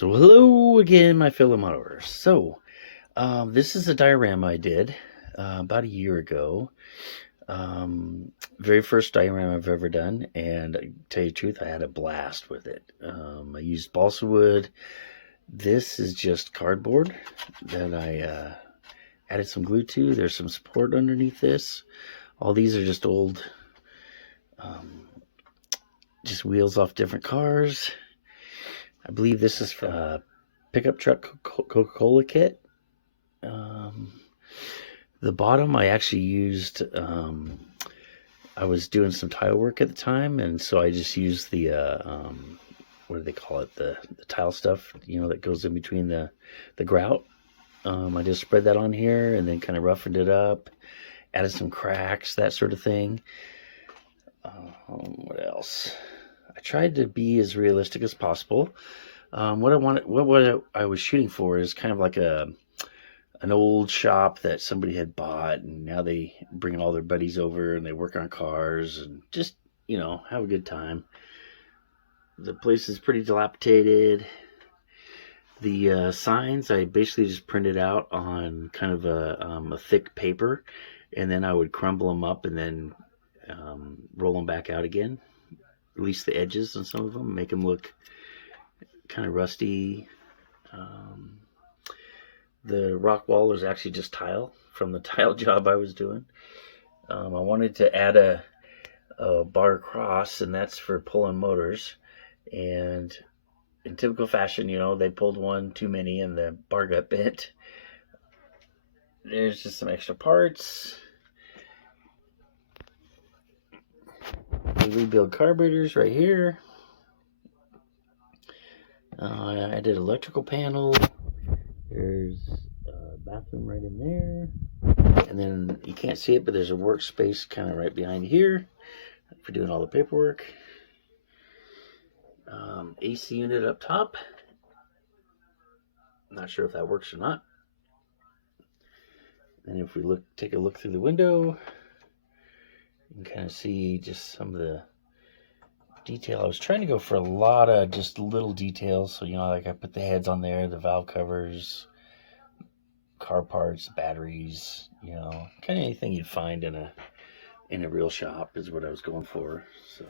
So hello again, my fellow modelers. This is a diorama I did about a year ago. Very first diorama I've ever done, and to tell you the truth, I had a blast with it. I used balsa wood. This is just cardboard that I added some glue to. There's some support underneath this. All these are just old, um, just wheels off different cars. I believe this is from a pickup truck Coca-Cola kit. Um, the bottom I actually used. I was doing some tile work at the time, and so I just used the what do they call it? The tile stuff, that goes in between the grout. I just spread that on here and then kind of roughened it up, added some cracks, that sort of thing. What else? I tried to be as realistic as possible. What I was shooting for is kind of like an old shop that somebody had bought, and now they bring all their buddies over and they work on cars and just have a good time. The place is pretty dilapidated. The signs I basically just printed out on kind of a thick paper, and then I would crumble them up and then roll them back out again. Release the edges on some of them, make them look kind of rusty. Um, the rock wall is actually just tile from the tile job I was doing. I wanted to add a bar cross, and that's for pulling motors. And in typical fashion, they pulled one too many and the bar got bent. There's just some extra parts. We rebuild carburetors right here. I did electrical panel. There's a bathroom right in there. And then you can't see it, but there's a workspace kind of right behind here for doing all the paperwork. AC unit up top. Not sure if that works or not. And if we take a look through the window, you can kind of see just some of the detail. I was trying to go for a lot of just little details. So, like I put the heads on there, the valve covers, car parts, batteries, kind of anything you'd find in a real shop is what I was going for. So